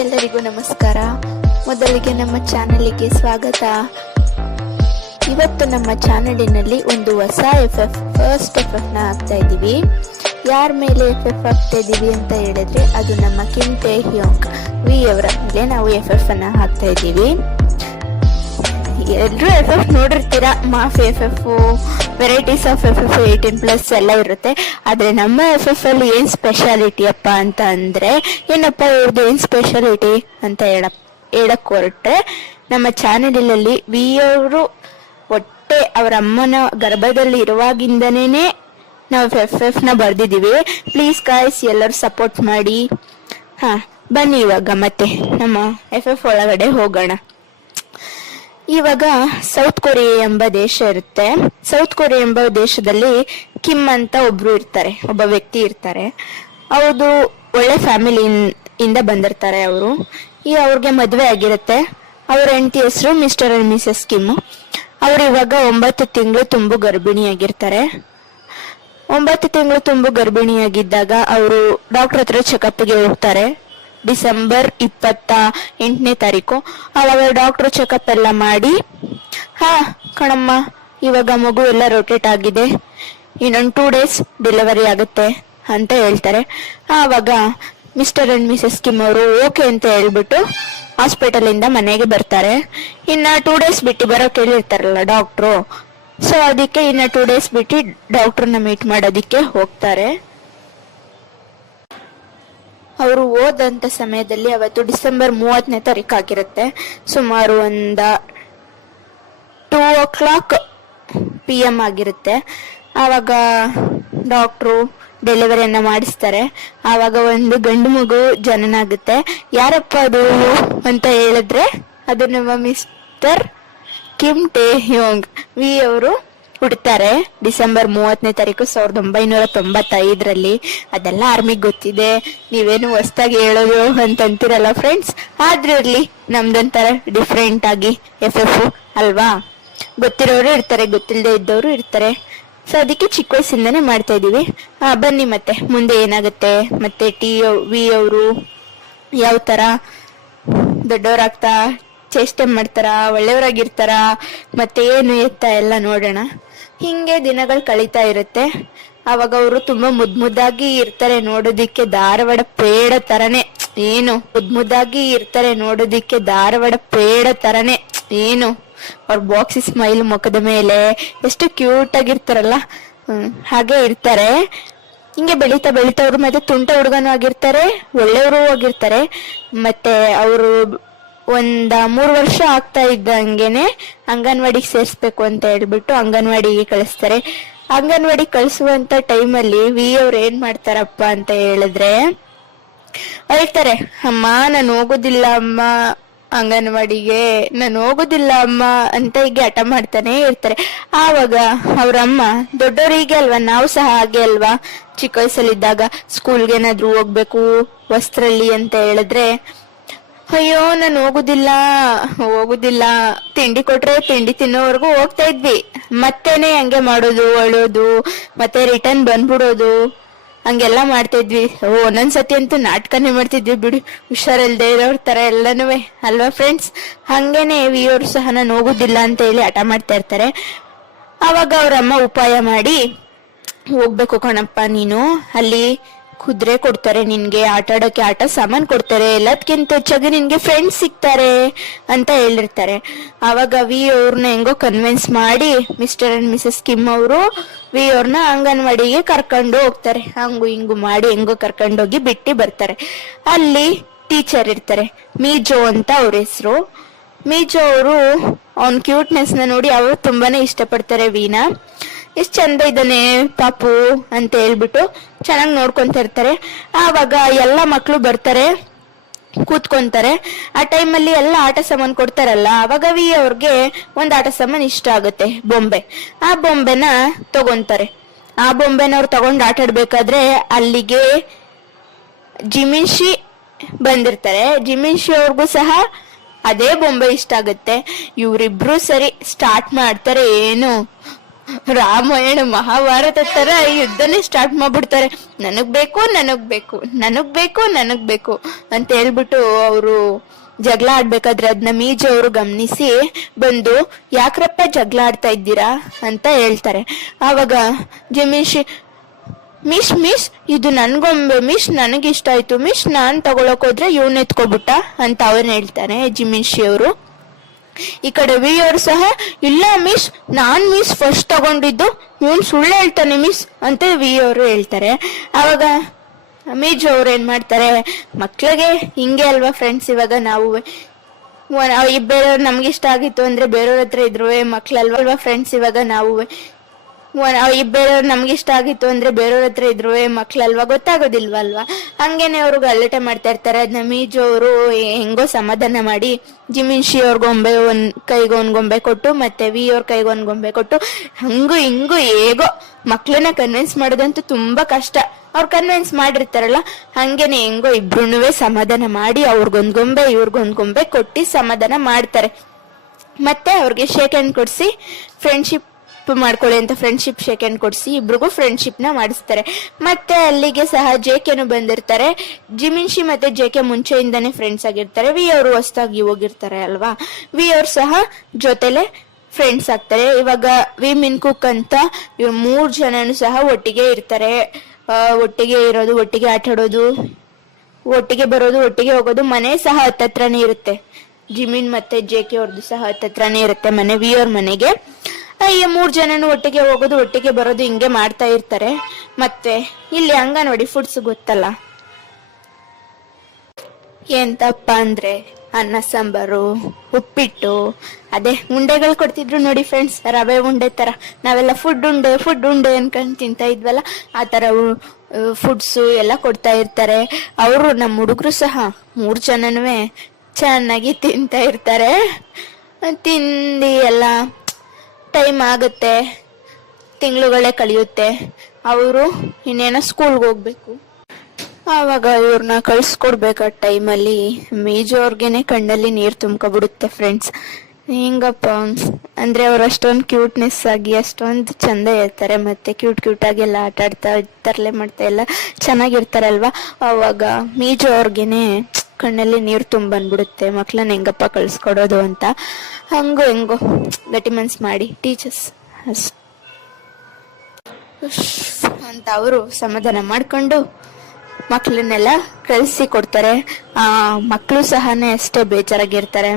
ಎಲ್ಲರಿಗೂ ನಮಸ್ಕಾರ. ಮೊದಲಿಗೆ ನಮ್ಮ ಚಾನೆಲ್ಗೆ ಸ್ವಾಗತ. ಇವತ್ತು ನಮ್ಮ ಚಾನೆಲಿನಲ್ಲಿ ಒಂದು ಹೊಸ ಫಸ್ಟ್ ಎಫ್ ನ ಹಾಕ್ತಾ ಇದೀವಿ. ಯಾರ ಮೇಲೆ ಎಫ್ ಹಾಕ್ತಾ ಇದೀವಿ ಅಂತ ಹೇಳಿದ್ರೆ ಅದು ನಮ್ಮ ಕಿಮ್ ಟೆ ಹ್ಯೋಂಗ್ ವಿ ಅವರ ಮೇಲೆ ನಾವು ಎಫ್ ಅನ್ನ ಹಾಕ್ತಾ ಇದೀವಿ. ಎಲ್ಲರೂ ಎಫ್ ನೋಡಿರ್ತೀರಾ, ಮಾಫ್ ಎಫ್, ವೆರೈಟೀಸ್ ಆಫ್ ಎಫ್ 18+ ಎಲ್ಲ ಇರುತ್ತೆ. ಆದ್ರೆ ನಮ್ಮ ಎಫ್ ಅಲ್ಲಿ ಏನ್ ಸ್ಪೆಷಾಲಿಟಿ ಅಪ್ಪ ಅಂತ ಅಂದ್ರೆ, ಏನಪ್ಪ ಇವ್ರದ್ದು ಏನ್ ಸ್ಪೆಷಾಲಿಟಿ ಅಂತ ಹೇಳಕ್ ಹೊರಟ್ರೆ, ನಮ್ಮ ಚಾನೆಲ್ ವಿ ಅವರು ಹೊಟ್ಟೆ ಅವರ ಅಮ್ಮನ ಗರ್ಭದಲ್ಲಿ ಇರುವಾಗಿಂದನೇ ನಾವು ಎಫ್ ನ ಬರ್ದಿದೀವಿ. ಪ್ಲೀಸ್ ಗಾಯ್ಸ್, ಎಲ್ಲರೂ ಸಪೋರ್ಟ್ ಮಾಡಿ. ಬನ್ನಿ ಇವಾಗ ಮತ್ತೆ ನಮ್ಮ ಎಫ್ ಒಳಗಡೆ ಹೋಗೋಣ. ಇವಾಗ ಸೌತ್ ಕೊರಿಯಾ ಎಂಬ ದೇಶ ಇರುತ್ತೆ. ಸೌತ್ ಕೊರಿಯಾ ಎಂಬ ದೇಶದಲ್ಲಿ ಕಿಮ್ ಅಂತ ಒಬ್ಬ ವ್ಯಕ್ತಿ ಇರ್ತಾರೆ. ಅವ್ರದ್ದು ಒಳ್ಳೆ ಫ್ಯಾಮಿಲಿ ಇಂದ ಬಂದಿರ್ತಾರೆ. ಅವ್ರಿಗೆ ಮದ್ವೆ ಆಗಿರುತ್ತೆ. ಅವ್ರ ಹೆಂಡತಿ ಹೆಸರು ಮಿಸ್ಟರ್ ಅಂಡ್ ಮಿಸಸ್ ಕಿಮ್. ಅವ್ರು ಇವಾಗ 9 ತಿಂಗಳು ತುಂಬು ಗರ್ಭಿಣಿಯಾಗಿರ್ತಾರೆ. 9 ತಿಂಗಳು ತುಂಬು ಗರ್ಭಿಣಿಯಾಗಿದ್ದಾಗ ಅವರು ಡಾಕ್ಟರ್ ಹತ್ರ ಚೆಕಪ್ಗೆ ಹೋಗ್ತಾರೆ. ಡಿಸೆಂಬರ್ 28ನೇ ತಾರೀಕು. ಅವಾಗ ಡಾಕ್ಟರ್ ಚೆಕಪ್ ಎಲ್ಲ ಮಾಡಿ, ಕಣಮ್ಮ ಇವಾಗ ಮಗು ಎಲ್ಲ ರೊಟೇಟ್ ಆಗಿದೆ, ಇನ್ನೊಂದು 2 ಡೇಸ್ ಡೆಲಿವರಿ ಆಗುತ್ತೆ ಅಂತ ಹೇಳ್ತಾರೆ. ಆವಾಗ ಮಿಸ್ಟರ್ ಅಂಡ್ ಮಿಸಸ್ ಕಿಮ್ ಅವರು ಓಕೆ ಅಂತ ಹೇಳ್ಬಿಟ್ಟು ಹಾಸ್ಪಿಟಲ್ ಇಂದ ಮನೆಗೆ ಬರ್ತಾರೆ. ಇನ್ನ 2 ಡೇಸ್ ಬಿಟ್ಟು ಬರೋಕೆ ಹೇಳಿರ್ತಾರಲ್ಲ ಡಾಕ್ಟ್ರು, ಸೊ ಅದಕ್ಕೆ ಇನ್ನ 2 ಡೇಸ್ ಬಿಟ್ಟು ಡಾಕ್ಟರ್ನ ಮೀಟ್ ಮಾಡೋದಿಕ್ಕೆ ಹೋಗ್ತಾರೆ. ಅವರು ಹೋದಂತ ಸಮಯದಲ್ಲಿ ಅವತ್ತು ಡಿಸೆಂಬರ್ 30ನೇ ತಾರೀಕು ಆಗಿರುತ್ತೆ. ಸುಮಾರು 2:00 PM ಆಗಿರುತ್ತೆ. ಆವಾಗ ಡಾಕ್ಟ್ರು ಡೆಲಿವರಿಯನ್ನ ಮಾಡಿಸ್ತಾರೆ. ಆವಾಗ ಒಂದು ಗಂಡು ಮಗು ಜನನ ಆಗುತ್ತೆ. ಯಾರಪ್ಪ ಅದು ಅಂತ ಹೇಳಿದ್ರೆ ಅದು ನಮ್ಮ ಮಿಸ್ಟರ್ ಕಿಮ್ ಟೆ ಹ್ಯೋಂಗ್ ವಿ ಅವರು ಹುಡ್ತಾರೆ ಡಿಸೆಂಬರ್ 30ನೇ ತಾರೀಕು 1995ರಲ್ಲಿ. ಅದೆಲ್ಲ ಆರ್ಮಿಗೆ ಗೊತ್ತಿದೆ, ನೀವೇನು ಹೊಸ್ದಾಗಿ ಹೇಳೋದು ಅಂತಂತಿರಲ್ಲ ಫ್ರೆಂಡ್ಸ್. ಆದ್ರೂ ಇರ್ಲಿ, ನಮ್ದೊಂಥರ ಡಿಫ್ರೆಂಟ್ ಆಗಿ ಎಫ್ ಅಲ್ವಾ, ಗೊತ್ತಿರೋರು ಇರ್ತಾರೆ, ಗೊತ್ತಿಲ್ಲದೆ ಇದ್ದವರು ಇರ್ತಾರೆ. ಸೊ ಅದಕ್ಕೆ ಚಿಕ್ಕ ವಯಸ್ಸಿಂದಾನೇ ಮಾಡ್ತಾ ಇದೀವಿ. ಬನ್ನಿ ಮತ್ತೆ ಮುಂದೆ ಏನಾಗುತ್ತೆ, ಮತ್ತೆ ವಿ ಅವರು ಯಾವ ತರ ದೊಡ್ಡವರಾಗ್ತಾ ಚೇಷ್ಟೆ ಮಾಡ್ತಾರ, ಒಳ್ಳೆಯವರಾಗಿರ್ತಾರ, ಮತ್ತೆ ಏನು ಎತ್ತ ಎಲ್ಲ ನೋಡೋಣ. ಹಿಂಗೆ ದಿನಗಳು ಕಳೀತಾ ಇರುತ್ತೆ. ಅವಾಗ ಅವರು ತುಂಬಾ ಮುದ್ದಾಗಿ ಇರ್ತಾರೆ, ನೋಡೋದಿಕ್ಕೆ ಧಾರವಾಡ ಪೇಡ ತರನೇ. ಮುದ್ದಾಗಿ ಇರ್ತಾರೆ, ನೋಡೋದಿಕ್ಕೆ ಧಾರವಾಡ ಪೇಡ ತರನೇ. ಅವ್ರ ಬಾಕ್ಸಿ ಸ್ಮೈಲ್ ಮುಖದ ಮೇಲೆ ಎಷ್ಟು ಕ್ಯೂಟ್ ಆಗಿರ್ತಾರಲ್ಲ, ಹಾಗೆ ಇರ್ತಾರೆ. ಹಿಂಗೆ ಬೆಳೀತಾ ಅವ್ರು ಮತ್ತೆ ತುಂಟ ಹುಡುಗನೂ ಆಗಿರ್ತಾರೆ, ಒಳ್ಳೆಯವರು ಆಗಿರ್ತಾರೆ. ಮತ್ತೆ ಅವರು 3 ವರ್ಷ ಆಗ್ತಾ ಇದ್ದಂಗೆನೆ ಅಂಗನವಾಡಿಗೆ ಸೇರ್ಸ್ಬೇಕು ಅಂತ ಹೇಳ್ಬಿಟ್ಟು ಅಂಗನವಾಡಿಗೆ ಕಳಿಸ್ತಾರೆ. ಅಂಗನವಾಡಿ ಕಳಿಸುವಂತ ಟೈಮಲ್ಲಿ ವಿ ಅವ್ರು ಏನ್ ಮಾಡ್ತಾರಪ್ಪ ಅಂತ ಹೇಳಿದ್ರೆ, ಹೇಳ್ತಾರೆ, ಅಮ್ಮ ನಾನು ಹೋಗೋದಿಲ್ಲ ಅಮ್ಮ ಅಂಗನವಾಡಿಗೆ, ನಾನು ಹೋಗೋದಿಲ್ಲ ಅಮ್ಮ ಅಂತ ಹೀಗೆ ಹಠ ಮಾಡ್ತಾನೆ ಇರ್ತಾರೆ. ಆವಾಗ ಅವ್ರಮ್ಮ, ದೊಡ್ಡವರಿಗೆ ಅಲ್ವಾ, ನಾವು ಸಹ ಹಾಗೆ ಅಲ್ವಾ, ಚಿಕ್ಕ ವಯಸ್ಸಲ್ಲಿದ್ದಾಗ ಸ್ಕೂಲ್ಗೆ ಏನಾದ್ರು ಹೋಗ್ಬೇಕು ವಸ್ತ್ರಲ್ಲಿ ಅಂತ ಹೇಳಿದ್ರೆ, ಅಯ್ಯೋ ನಾನು ಹೋಗುದಿಲ್ಲ, ತಿಂಡಿ ಕೊಟ್ರೆ ತಿಂಡಿ ತಿನ್ನೋವರೆಗೂ ಹೋಗ್ತಾ ಇದ್ವಿ, ಮತ್ತೇನೆ ಹಂಗೆ ಮಾಡೋದು, ಅಳೋದು, ಮತ್ತೆ ರಿಟರ್ನ್ ಬಂದ್ಬಿಡೋದು, ಹಂಗೆಲ್ಲಾ ಮಾಡ್ತಾ ಇದ್ವಿ. ಒಂದೊಂದ್ಸತಿ ಅಂತೂ ನಾಟಕನೇ ಮಾಡ್ತಿದ್ವಿ ಬಿಡಿ, ಹುಷಾರಿಲ್ದೇ ಇರೋರ್ ತರ ಎಲ್ಲನೂ ಅಲ್ವಾ ಫ್ರೆಂಡ್ಸ್. ಹಂಗೇನೆ ವಿಯವರು ಸಹ ನಾನು ಹೋಗುದಿಲ್ಲ ಅಂತ ಹೇಳಿ ಹಠ ಮಾಡ್ತಾ ಇರ್ತಾರೆ. ಅವಾಗ ಅವ್ರಮ್ಮ ಉಪಾಯ ಮಾಡಿ, ಹೋಗ್ಬೇಕು ಕಣಪ್ಪ ನೀನು, ಅಲ್ಲಿ ಕುದುರೆ ಕೊಡ್ತಾರೆ ನಿನ್ಗೆ, ಆಟ ಆಡೋಕೆ ಆಟ ಸಾಮಾನ್ ಕೊಡ್ತಾರೆ, ಎಲ್ಲದಕ್ಕಿಂತ ಹೆಚ್ಚಾಗಿ ನಿನ್ಗೆ ಫ್ರೆಂಡ್ಸ್ ಸಿಗ್ತಾರೆ ಅಂತ ಹೇಳಿರ್ತಾರೆ. ಆವಾಗ ವಿ ಅವ್ರನ್ನ ಹೆಂಗೋ ಕನ್ವಿನ್ಸ್ ಮಾಡಿ ಮಿಸ್ಟರ್ ಅಂಡ್ ಮಿಸಸ್ ಕಿಮ್ ಅವರು ವಿ ಅವ್ರನ್ನ ಅಂಗನವಾಡಿಗೆ ಕರ್ಕೊಂಡು ಹೋಗ್ತಾರೆ. ಹಂಗು ಹಿಂಗು ಮಾಡಿ ಹೆಂಗೋ ಕರ್ಕೊಂಡೋಗಿ ಬಿಟ್ಟು ಬರ್ತಾರೆ. ಅಲ್ಲಿ ಟೀಚರ್ ಇರ್ತಾರೆ, ಮೀಜೋ ಅಂತ ಅವ್ರ ಹೆಸರು. ಮೀಜೋ ಅವರು ಅವ್ನ ಕ್ಯೂಟ್ನೆಸ್ ನ ನೋಡಿ ಅವರು ತುಂಬಾನೇ ಇಷ್ಟಪಡ್ತಾರೆ ವೀನಾ. ಎಷ್ಟ್ ಚಂದ ಇದ್ದಾನೆ ಪಾಪು ಅಂತ ಹೇಳ್ಬಿಟ್ಟು ಚೆನ್ನಾಗಿ ನೋಡ್ಕೊಂತ ಇರ್ತಾರೆ. ಆವಾಗ ಎಲ್ಲ ಮಕ್ಳು ಬರ್ತಾರೆ, ಕೂತ್ಕೊಂತಾರೆ. ಆ ಟೈಮಲ್ಲಿ ಎಲ್ಲ ಆಟ ಸಾಮಾನ್ ಕೊಡ್ತಾರಲ್ಲ, ಅವಾಗ ವಿ ಅವ್ರಿಗೆ ಒಂದ್ ಆಟ ಸಾಮಾನ್ ಇಷ್ಟ ಆಗುತ್ತೆ, ಬೊಂಬೆ. ಆ ಬೊಂಬೆನ ತಗೊಂತಾರೆ. ಆ ಬೊಂಬೆನ ಅವ್ರು ತಗೊಂಡ್ ಆಟ ಆಡ್ಬೇಕಾದ್ರೆ ಅಲ್ಲಿಗೆ ಜಿಮಿನ್ಶಿ ಬಂದಿರ್ತಾರೆ. ಜಿಮಿನ್ಶಿ ಅವ್ರಿಗೂ ಸಹ ಅದೇ ಬೊಂಬೆ ಇಷ್ಟ ಆಗುತ್ತೆ. ಇವ್ರಿಬ್ರು ಸರಿ ಸ್ಟಾರ್ಟ್ ಮಾಡ್ತಾರೆ, ರಾಮಾಯಣ ಮಹಾಭಾರತ ತರ ಯುದ್ಧನೇ ಸ್ಟಾರ್ಟ್ ಮಾಡ್ಬಿಡ್ತಾರೆ. ನನಗ್ ಬೇಕು ನನಗ್ ಬೇಕು ನನಗ್ ಬೇಕು ನನಗ್ ಬೇಕು ಅಂತ ಹೇಳ್ಬಿಟ್ಟು ಅವರು ಜಗಳ ಆಡ್ಬೇಕಾದ್ರೆ ಅದನ್ನ ಮೀಜು ಅವರು ಗಮನಿಸಿ ಬಂದು ಯಾಕ್ರಪ್ಪ ಜಗಳ ಆಡ್ತಾ ಇದ್ದೀರಾ ಅಂತ ಹೇಳ್ತಾರೆ. ಆವಾಗ ಜಮೀನ್ಶಿ ಮಿಸ್ ಮಿಸ್ ಇದು ನನ್ಗೊಂಬೆ ಮಿಸ್, ನನಗಿಷ್ಟ ಆಯ್ತು ಮಿಸ್, ನಾನ್ ತಗೊಳಕ್ ಹೋದ್ರೆ ಇವ್ನ ಎತ್ಕೊಬಿಟ್ಟ ಅಂತ ಅವ್ರನ್ನ ಹೇಳ್ತಾರೆ ಜಿಮಿನ್ಶಿ ಅವರು. ಈ ಕಡೆ ವಿ ಅವರು ಸಹ ಇಲ್ಲ ಮಿಸ್, ನಾನ್ ಮಿಸ್ ಫಸ್ಟ್ ತಗೊಂಡಿದ್ದು, ಇವನ್ ಸುಳ್ಳು ಹೇಳ್ತಾನೆ ಮಿಸ್ ಅಂತ ವಿ ಅವರು ಹೇಳ್ತಾರೆ. ಅವಾಗ ಮೀಜು ಅವ್ರು ಏನ್ ಮಾಡ್ತಾರೆ, ಮಕ್ಳಿಗೆ ಹಿಂಗೆ ಅಲ್ವಾ ಫ್ರೆಂಡ್ಸ್, ಇವಾಗ ನಾವು ಬೇರೆಯವ್ರು ನಮ್ಗೆ ಇಷ್ಟ ಆಗಿತ್ತು ಅಂದ್ರೆ ಬೇರೆಯವ್ರ ಹತ್ರ ಇದ್ರು ಮಕ್ಳಲ್ವಾ ಫ್ರೆಂಡ್ಸ್, ಇವಾಗ ನಾವು ಬೇರೆಯವ್ರು ನಮ್ಗೆ ಇಷ್ಟ ಆಗಿತ್ತು ಅಂದ್ರೆ ಬೇರೆಯವ್ರ ಹತ್ರ ಇದ್ರು ಮಕ್ಳಲ್ವಾ, ಗೊತ್ತಾಗೋದಿಲ್ವಲ್ವಾ. ಹಂಗೇನೆ ಅವ್ರು ಗಲಾಟೆ ಮಾಡ್ತಾ ಇರ್ತಾರೆ. ಅದನ್ನ ಮೀಜು ಅವರು ಹೆಂಗೋ ಸಮಾಧಾನ ಮಾಡಿ ಜಿಮಿನ್ಶಿ ಅವ್ರ ಗೊಂಬೆ ಕೈಗೆ ಒಂದ್ ಗೊಂಬೆ ಕೊಟ್ಟು ಮತ್ತೆ ವಿ ಅವ್ರ ಕೈಗೆ ಒಂದ್ ಗೊಂಬೆ ಕೊಟ್ಟು ಹಂಗು ಹಿಂಗು ಹೇಗೋ ಮಕ್ಳನ್ನ ಕನ್ವಿನ್ಸ್ ಮಾಡೋದಂತೂ ತುಂಬಾ ಕಷ್ಟ. ಅವ್ರು ಕನ್ವಿನ್ಸ್ ಮಾಡಿರ್ತಾರಲ್ಲ, ಹಂಗೇನೆ ಹೆಂಗೋ ಇಬ್ರುನುವೆ ಸಮಾಧಾನ ಮಾಡಿ ಅವ್ರಿಗೊಂದ್ ಗೊಂಬೆ ಇವ್ರಿಗೊಂದ್ ಗೊಂಬೆ ಕೊಟ್ಟು ಸಮಾಧಾನ ಮಾಡ್ತಾರೆ. ಮತ್ತೆ ಅವ್ರಿಗೆ ಶೇಕ್ ಹ್ಯಾಂಡ್ ಕೊಡ್ಸಿ ಫ್ರೆಂಡ್ಶಿಪ್ ಮಾಡ್ಕೊಳ್ಳಿ ಅಂತ ಫ್ರೆಂಡ್ಶಿಪ್ ಶೇಕ್ ಹ್ಯಾಂಡ್ ಕೊಡ್ಸಿ ಇಬ್ರಿಗೂ ಫ್ರೆಂಡ್ಶಿಪ್ ನ ಮಾಡಿಸ್ತಾರೆ. ಮತ್ತೆ ಅಲ್ಲಿಗೆ ಸಹ ಜೆಕೆನು ಬಂದಿರ್ತಾರೆ. ಜಿಮಿನ್ಶಿ ಮತ್ತೆ ಜೆಕೆ ಮುಂಚೆಯಿಂದಾನೇ ಫ್ರೆಂಡ್ಸ್ ಆಗಿರ್ತಾರೆ. ವಿ ಅವರು ಹೊಸದಾಗಿ ಹೋಗಿರ್ತಾರೆ ಅಲ್ವಾ, ವಿ ಅವ್ರು ಸಹ ಜೊತೆಲೆ ಫ್ರೆಂಡ್ಸ್ ಆಗ್ತಾರೆ. ಇವಾಗ ವಿ ಮಿನ್ ಕುಕ್ ಅಂತ ಇವ್ರು 3 ಜನನು ಸಹ ಒಟ್ಟಿಗೆ ಇರ್ತಾರೆ. ಒಟ್ಟಿಗೆ ಇರೋದು, ಒಟ್ಟಿಗೆ ಆಟ ಆಡೋದು, ಒಟ್ಟಿಗೆ ಬರೋದು, ಒಟ್ಟಿಗೆ ಹೋಗೋದು. ಮನೆ ಸಹ ಹತ್ತತ್ರನೇ ಇರುತ್ತೆ. ಜಿಮಿನ್ ಮತ್ತೆ ಜೆಕೆ ಅವ್ರದ್ದು ಸಹ ಹತ್ತತ್ರನೇ ಇರುತ್ತೆ ಮನೆ, ವಿ ಅವ್ರ ಮನೆಗೆ. ಈ 3 ಜನನು ಒಟ್ಟಿಗೆ ಹೋಗೋದು, ಒಟ್ಟಿಗೆ ಬರೋದು, ಹಿಂಗೆ ಮಾಡ್ತಾ ಇರ್ತಾರೆ. ಮತ್ತೆ ಇಲ್ಲಿ ಅಂಗನವಾಡಿ ಫುಡ್ಸ್ ಗೊತ್ತಲ್ಲ, ಎಂತಪ್ಪ ಅಂದ್ರೆ ಅನ್ನ ಸಾಂಬಾರು, ಉಪ್ಪಿಟ್ಟು, ಅದೇ ಉಂಡೆಗಳು ಕೊಡ್ತಿದ್ರು ನೋಡಿ ಫ್ರೆಂಡ್ಸ್, ರವೆ ಉಂಡೆ ತರ. ನಾವೆಲ್ಲ ಫುಡ್ ಉಂಡೆ ಅನ್ಕೊಂಡ್ ತಿಂತಾ ಇದ್ವಲ್ಲ, ಆ ತರ ಫುಡ್ಸ್ ಎಲ್ಲ ಕೊಡ್ತಾ ಇರ್ತಾರೆ. ಅವರು ನಮ್ಮ ಹುಡುಗರು ಸಹ 3 ಜನನೂ ಚೆನ್ನಾಗಿ ತಿಂತಾ ಇರ್ತಾರೆ. ತಿಂಡಿ ಎಲ್ಲ ಟೈಮ್ ಆಗುತ್ತೆ, ತಿಂಗಳುಗಳೇ ಕಳಿಯುತ್ತೆ. ಅವರು ಇನ್ನೇನೋ ಸ್ಕೂಲ್ಗೆ ಹೋಗ್ಬೇಕು. ಆವಾಗ ಇವ್ರನ್ನ ಕಳ್ಸ್ಕೊಡ್ಬೇಕಾದ ಟೈಮಲ್ಲಿ ಮೀಜು ಅವ್ರಿಗೇನೆ ಕಣ್ಣಲ್ಲಿ ನೀರ್ ತುಂಬ್ಕೊಬಿಡುತ್ತೆ ಫ್ರೆಂಡ್ಸ್. ಹಿಂಗಪ್ಪ ಅಂದ್ರೆ ಅವ್ರು ಅಷ್ಟೊಂದು ಕ್ಯೂಟ್ನೆಸ್ ಆಗಿ ಅಷ್ಟೊಂದು ಚಂದ ಇರ್ತಾರೆ. ಮತ್ತೆ ಕ್ಯೂಟ್ ಆಗಿ ಎಲ್ಲ ಆಟ ಆಡ್ತಾ ತರಲೆ ಮಾಡ್ತಾ ಎಲ್ಲ ಚೆನ್ನಾಗಿರ್ತಾರಲ್ವಾ. ಅವಾಗ ಮೀಜು ಅವ್ರಿಗೇನೆ ಕಣ್ಣಲ್ಲಿ ನೀರು ಬಂದ್ಬಿಡುತ್ತೆ, ಮಕ್ಳನ್ನ ಹೆಂಗಪ್ಪ ಕಳ್ಸ್ಕೊಡೋದು ಅಂತ. ಹೆಂಗೋ ಗಟ್ಟಿ ಮನ್ಸ್ ಮಾಡಿ ಟೀಚರ್ಸ್ ಅಂತ ಅವರು ಸಮಾಧಾನ ಮಾಡ್ಕೊಂಡು ಮಕ್ಳನ್ನೆಲ್ಲ ಕಳಿಸಿ ಕೊಡ್ತಾರೆ. ಮಕ್ಕಳು ಸಹನೇ ಅಷ್ಟೇ ಬೇಜಾರಾಗಿರ್ತಾರೆ.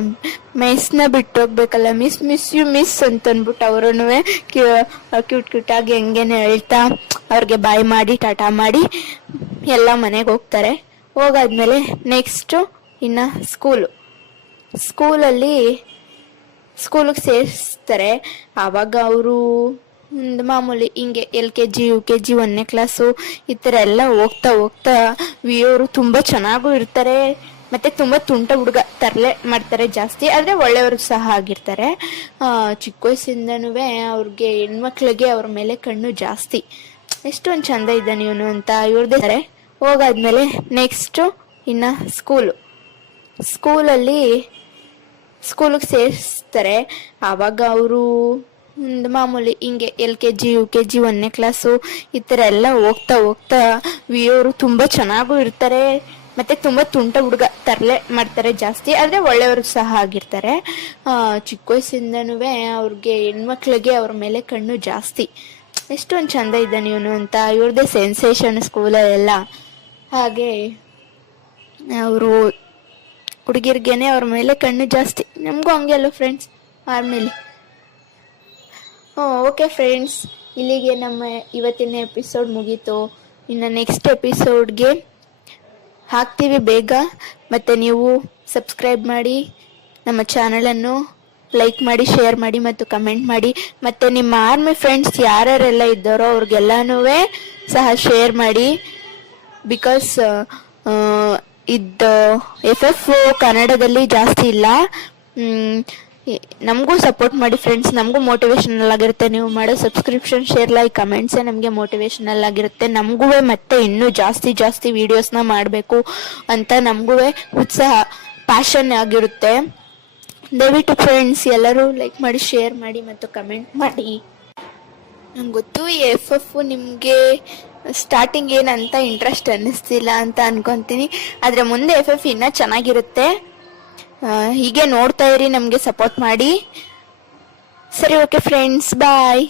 ಮಿಸ್ನ ಬಿಟ್ಟು ಹೋಗ್ಬೇಕಲ್ಲ, ಮಿಸ್ ಯು ಮಿಸ್ ಅಂತ ಅಂದ್ಬಿಟ್ಟು ಅವರೂ ಕ್ಯೂಟ್ ಆಗಿ ಹೆಂಗೇನೆ ಹೇಳ್ತಾ ಅವ್ರಿಗೆ ಬಾಯ್ ಮಾಡಿ ಟಾಟಾ ಮಾಡಿ ಎಲ್ಲ ಮನೆಗೆ ಹೋಗ್ತಾರೆ. ಹೋಗಾದ್ಮೇಲೆ ನೆಕ್ಸ್ಟ್ ಇನ್ನ ಸ್ಕೂಲಿಗೆ ಸೇರಿಸ್ತಾರೆ. ಆವಾಗ ಅವರು ಮಾಮೂಲಿ ಹಿಂಗೆ LKG UKG 1ನೇ ಕ್ಲಾಸು ಈ ತರ ಎಲ್ಲ ಹೋಗ್ತಾ ವಿಯವರು ತುಂಬಾ ಚೆನ್ನಾಗೂ ಇರ್ತಾರೆ. ಮತ್ತೆ ತುಂಬಾ ತುಂಟ ಹುಡುಗ, ತರಲೆ ಮಾಡ್ತಾರೆ ಜಾಸ್ತಿ, ಆದ್ರೆ ಒಳ್ಳೆಯವರು ಸಹ ಆಗಿರ್ತಾರೆ. ಚಿಕ್ಕ ವಯಸ್ಸಿಂದನೂ ಅವ್ರಿಗೆ ಹೆಣ್ಮಕ್ಳಿಗೆ ಅವ್ರ ಮೇಲೆ ಕಣ್ಣು ಜಾಸ್ತಿ. ಎಷ್ಟೊಂದು ಚಂದ ಇದ್ದಾನೆ ಇವನು ಅಂತ ಇವ್ರದೇ. ಹೋಗಾದ್ಮೇಲೆ ನೆಕ್ಸ್ಟ್ ಇನ್ನ ಸ್ಕೂಲಿಗೆ ಸೇರಿಸ್ತಾರೆ. ಆವಾಗ ಅವರು ಮಾಮೂಲಿ ಹಿಂಗೆ LKG UKG 1ನೇ ಕ್ಲಾಸು ಈ ತರ ಎಲ್ಲ ಹೋಗ್ತಾ ವಿಯವರು ತುಂಬಾ ಚೆನ್ನಾಗೂ ಇರ್ತಾರೆ. ಮತ್ತೆ ತುಂಬಾ ತುಂಟ ಹುಡುಗ, ತರಲೆ ಮಾಡ್ತಾರೆ ಜಾಸ್ತಿ, ಆದ್ರೆ ಒಳ್ಳೆಯವರು ಸಹ ಆಗಿರ್ತಾರೆ. ಚಿಕ್ಕ ವಯಸ್ಸಿಂದನೂ ಅವ್ರಿಗೆ ಹೆಣ್ಮಕ್ಳಿಗೆ ಅವ್ರ ಮೇಲೆ ಕಣ್ಣು ಜಾಸ್ತಿ. ಎಷ್ಟೊಂದು ಚಂದ ಇದ್ದಾನೆ ಇವನು ಅಂತ ಇವ್ರದೇ ಸೆನ್ಸೇಷನ್ ಸ್ಕೂಲಲ್ಲೆಲ್ಲ. ಹಾಗೆ ಅವರು ಹುಡುಗಿರ್ಗೇನೆ ಅವ್ರ ಮೇಲೆ ಕಣ್ಣು ಜಾಸ್ತಿ. ನಮಗೂ ಹಂಗೆ ಅಲ್ಲ ಫ್ರೆಂಡ್ಸ್ ಆಮೇಲೆ. ಓಕೆ ಫ್ರೆಂಡ್ಸ್, ಇಲ್ಲಿಗೆ ನಮ್ಮ ಇವತ್ತಿನ ಎಪಿಸೋಡ್ ಮುಗೀತು. ಇನ್ನು ನೆಕ್ಸ್ಟ್ ಎಪಿಸೋಡ್ಗೆ ಹಾಕ್ತೀವಿ ಬೇಗ. ಮತ್ತೆ ನೀವು ಸಬ್ಸ್ಕ್ರೈಬ್ ಮಾಡಿ, ನಮ್ಮ ಚಾನಲನ್ನು ಲೈಕ್ ಮಾಡಿ, ಶೇರ್ ಮಾಡಿ ಮತ್ತು ಕಮೆಂಟ್ ಮಾಡಿ. ಮತ್ತೆ ನಿಮ್ಮ ಆರ್ಮಿ ಫ್ರೆಂಡ್ಸ್ ಯಾರ್ಯಾರೆಲ್ಲ ಇದ್ದಾರೋ ಅವ್ರಿಗೆಲ್ಲಾನು ಸಹ ಶೇರ್ ಮಾಡಿ. ಬಿಕಾಸ್ ಇದು FF ಕನ್ನಡದಲ್ಲಿ ಜಾಸ್ತಿ ಇಲ್ಲ. ನಮಗೂ ಸಪೋರ್ಟ್ ಮಾಡಿ ಫ್ರೆಂಡ್ಸ್, ನಮಗೂ ಮೋಟಿವೇಶನಲ್ ಆಗಿರುತ್ತೆ. ನೀವು ಮಾಡೋ ಸಬ್ಸ್ಕ್ರಿಪ್ಷನ್, ಶೇರ್, ಲೈಕ್, ಕಮೆಂಟ್ಸೇ ನಮಗೆ ಮೋಟಿವೇಶನಲ್ ಆಗಿರುತ್ತೆ. ನಮಗೂ ಮತ್ತೆ ಇನ್ನೂ ಜಾಸ್ತಿ ವಿಡಿಯೋಸ್ನ ಮಾಡಬೇಕು ಅಂತ ನಮಗೂ ಉತ್ಸಾಹ, ಪ್ಯಾಷನ್ ಆಗಿರುತ್ತೆ. ದಯವಿಟ್ಟು ಫ್ರೆಂಡ್ಸ್ ಎಲ್ಲರೂ ಲೈಕ್ ಮಾಡಿ, ಶೇರ್ ಮಾಡಿ ಮತ್ತು ಕಮೆಂಟ್ ಮಾಡಿ. ನಂಗೆ ಗೊತ್ತು ಎಫ್ ಎಫ್ ನಿಮಗೆ ಸ್ಟಾರ್ಟಿಂಗ್ ಏನಂತ ಇಂಟ್ರೆಸ್ಟ್ ಅನ್ನಿಸ್ತಿಲ್ಲ ಅಂತ ಅನ್ಕೊಂತೀನಿ, ಆದರೆ ಮುಂದೆ ಎಫ್ ಎಫ್ ಇನ್ನೂ ಚೆನ್ನಾಗಿರುತ್ತೆ. ಹೀಗೆ ನೋಡ್ತಾ ಇರಿ, ನಮಗೆ ಸಪೋರ್ಟ್ ಮಾಡಿ. ಸರಿ, ಓಕೆ ಫ್ರೆಂಡ್ಸ್, ಬಾಯ್.